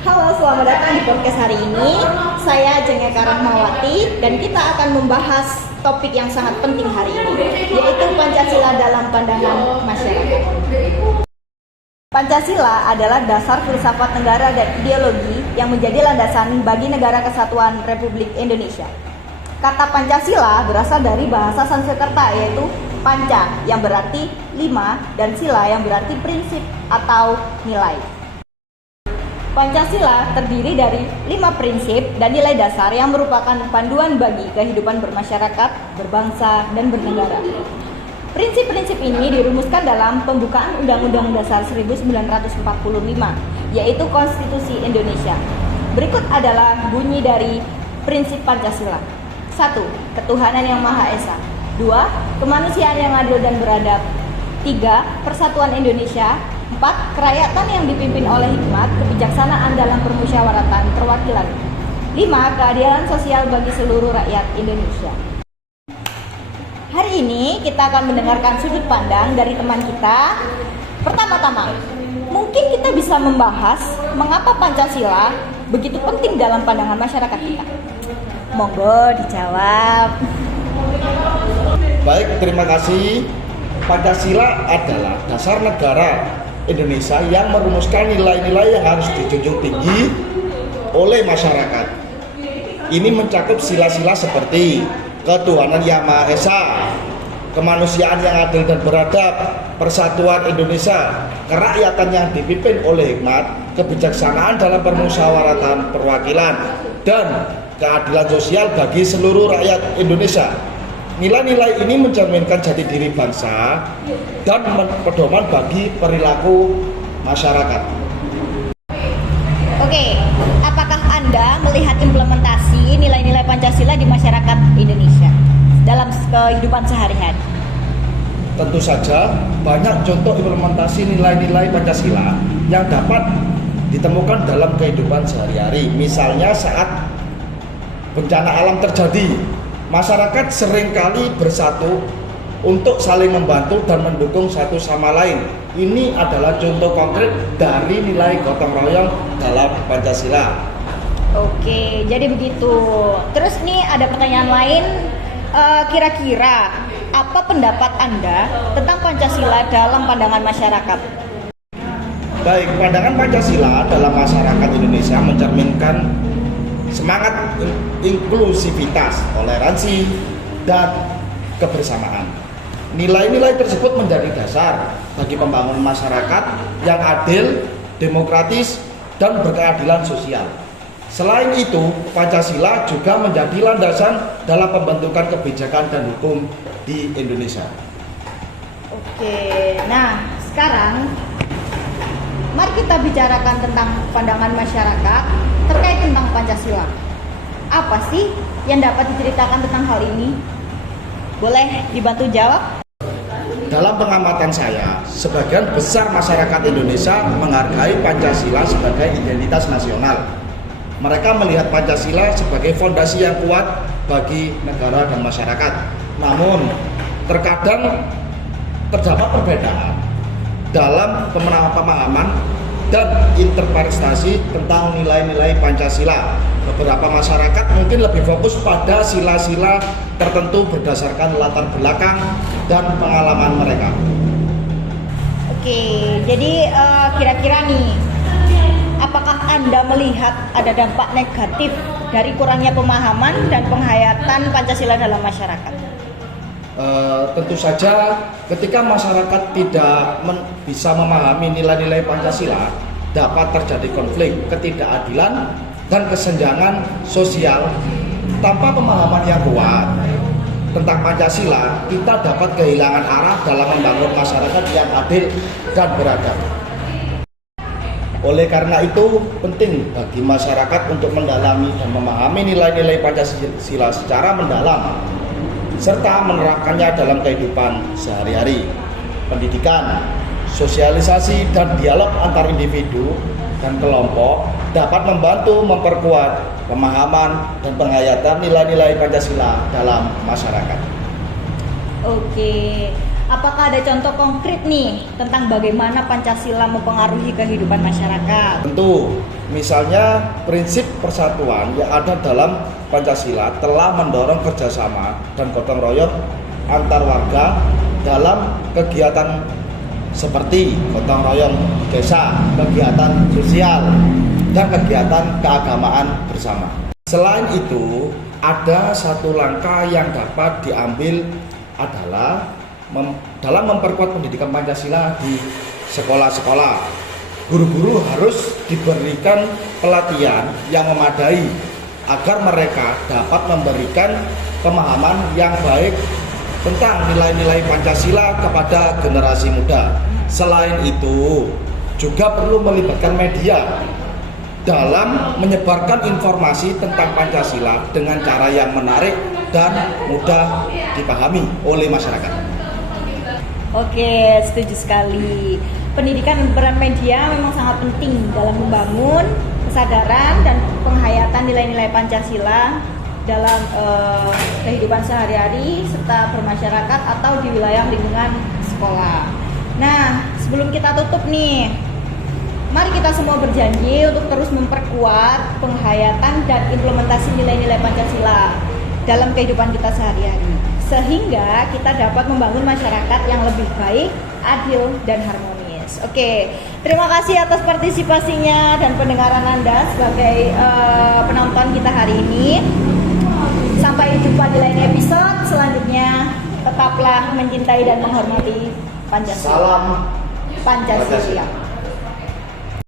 Halo, selamat datang di podcast hari ini. Saya Jengeka Rahmawati dan kita akan membahas topik yang sangat penting hari ini, yaitu Pancasila dalam pandangan masyarakat. Pancasila adalah dasar filsafat negara dan ideologi yang menjadi landasan bagi negara kesatuan Republik Indonesia. Kata Pancasila berasal dari bahasa Sanskerta, yaitu panca yang berarti 5 dan sila yang berarti prinsip atau nilai. Pancasila terdiri dari 5 prinsip dan nilai dasar yang merupakan panduan bagi kehidupan bermasyarakat, berbangsa, dan bernegara. Prinsip-prinsip ini dirumuskan dalam pembukaan Undang-Undang Dasar 1945, yaitu Konstitusi Indonesia. Berikut adalah bunyi dari prinsip Pancasila. 1. Ketuhanan yang Maha Esa. 2. Kemanusiaan yang adil dan beradab. 3. Persatuan Indonesia. 4. Kerakyatan yang dipimpin oleh hikmat, kebijaksanaan dalam permusyawaratan perwakilan. 5. Keadilan sosial bagi seluruh rakyat Indonesia. Hari ini kita akan mendengarkan sudut pandang dari teman kita. Pertama-tama, mungkin kita bisa membahas mengapa Pancasila begitu penting dalam pandangan masyarakat kita. Monggo dijawab. Baik, terima kasih. Pancasila adalah dasar negara Indonesia yang merumuskan nilai-nilai yang harus dijunjung tinggi oleh masyarakat. Ini mencakup sila-sila seperti ketuhanan yang Maha Esa, kemanusiaan yang adil dan beradab, persatuan Indonesia, kerakyatan yang dipimpin oleh hikmat, kebijaksanaan dalam permusyawaratan perwakilan, dan keadilan sosial bagi seluruh rakyat Indonesia. Nilai-nilai ini mencerminkan jati diri bangsa dan pedoman bagi perilaku masyarakat. Oke, apakah Anda melihat implementasi nilai-nilai Pancasila di masyarakat Indonesia dalam kehidupan sehari-hari? Tentu saja banyak contoh implementasi nilai-nilai Pancasila yang dapat ditemukan dalam kehidupan sehari-hari. Misalnya saat bencana alam terjadi, masyarakat seringkali bersatu untuk saling membantu dan mendukung satu sama lain. Ini adalah contoh konkret dari nilai gotong royong dalam Pancasila. Oke, jadi begitu. Terus nih ada pertanyaan lain. Kira-kira apa pendapat Anda tentang Pancasila dalam pandangan masyarakat? Baik, pandangan Pancasila dalam masyarakat Indonesia mencerminkan semangat inklusivitas, toleransi, dan kebersamaan. Nilai-nilai tersebut menjadi dasar bagi pembangunan masyarakat yang adil, demokratis, dan berkeadilan sosial. Selain itu, Pancasila juga menjadi landasan dalam pembentukan kebijakan dan hukum di Indonesia. Oke, nah sekarang mari kita bicarakan tentang pandangan masyarakat terkait tentang Pancasila. Apa sih yang dapat diceritakan tentang hal ini? Boleh dibantu jawab? Dalam pengamatan saya, sebagian besar masyarakat Indonesia menghargai Pancasila sebagai identitas nasional. Mereka melihat Pancasila sebagai fondasi yang kuat bagi negara dan masyarakat. Namun, terkadang terdapat perbedaan dalam pemahaman dan interpretasi tentang nilai-nilai Pancasila. Beberapa masyarakat mungkin lebih fokus pada sila-sila tertentu berdasarkan latar belakang dan pengalaman mereka. Oke, jadi kira-kira nih, apakah Anda melihat ada dampak negatif dari kurangnya pemahaman dan penghayatan Pancasila dalam masyarakat? Tentu saja ketika masyarakat tidak bisa memahami nilai-nilai Pancasila, dapat terjadi konflik, ketidakadilan, dan kesenjangan sosial. Tanpa pemahaman yang kuat tentang Pancasila, kita dapat kehilangan arah dalam membangun masyarakat yang adil dan beradab. Oleh karena itu, penting bagi masyarakat untuk mendalami dan memahami nilai-nilai Pancasila secara mendalam, serta menerapkannya dalam kehidupan sehari-hari. Pendidikan, sosialisasi, dan dialog antar individu dan kelompok dapat membantu memperkuat pemahaman dan penghayatan nilai-nilai Pancasila dalam masyarakat. Oke, apakah ada contoh konkret nih tentang bagaimana Pancasila mempengaruhi kehidupan masyarakat? Tentu, Misalnya prinsip persatuan yang ada dalam Pancasila telah mendorong kerjasama dan gotong royong antar warga dalam kegiatan seperti gotong royong desa, kegiatan sosial, dan kegiatan keagamaan bersama. Selain itu, ada satu langkah yang dapat diambil adalah dalam memperkuat pendidikan Pancasila di sekolah-sekolah. Guru-guru harus diberikan pelatihan yang memadai agar mereka dapat memberikan pemahaman yang baik tentang nilai-nilai Pancasila kepada generasi muda. Selain itu, juga perlu melibatkan media dalam menyebarkan informasi tentang Pancasila dengan cara yang menarik dan mudah dipahami oleh masyarakat. Oke, setuju sekali. Pendidikan dan peran media memang sangat penting dalam membangun kesadaran dan penghayatan nilai-nilai Pancasila dalam kehidupan sehari-hari serta bermasyarakat atau di wilayah lingkungan sekolah. Nah, sebelum kita tutup nih, mari kita semua berjanji untuk terus memperkuat penghayatan dan implementasi nilai-nilai Pancasila dalam kehidupan kita sehari-hari, sehingga kita dapat membangun masyarakat yang lebih baik, adil, dan harmonis. Oke, terima kasih atas partisipasinya dan pendengaran Anda sebagai penonton kita hari ini. Sampai jumpa di lain episode selanjutnya. Tetaplah mencintai dan menghormati Pancasila. Salam Pancasila.